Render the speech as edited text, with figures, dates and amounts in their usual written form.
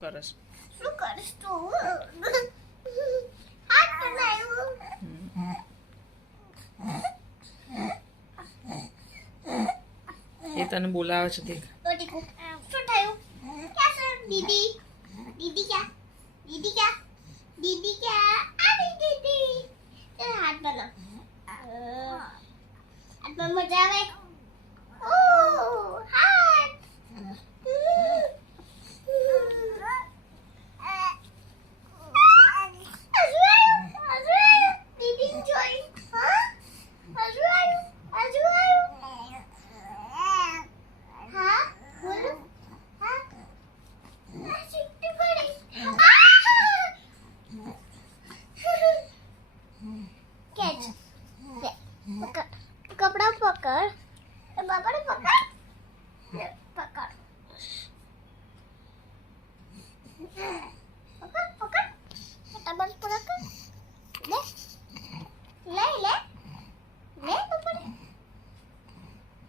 કરસ શું કરીશ તું? હાથ બનાવ્યો. એ તને બોલાવે છે દેખ. તો ટીકુ શું થયું? ક્યાં છે દીદી? દીદી ક્યાં? દીદી ક્યાં? દીદી ક્યાં? આડી દીદી. ચાલ હાથ બનાવ. હાથમાં મજા આવે? ઓહ, હાથ. કપડા પકડ, બાબાને પકડ, પકડ.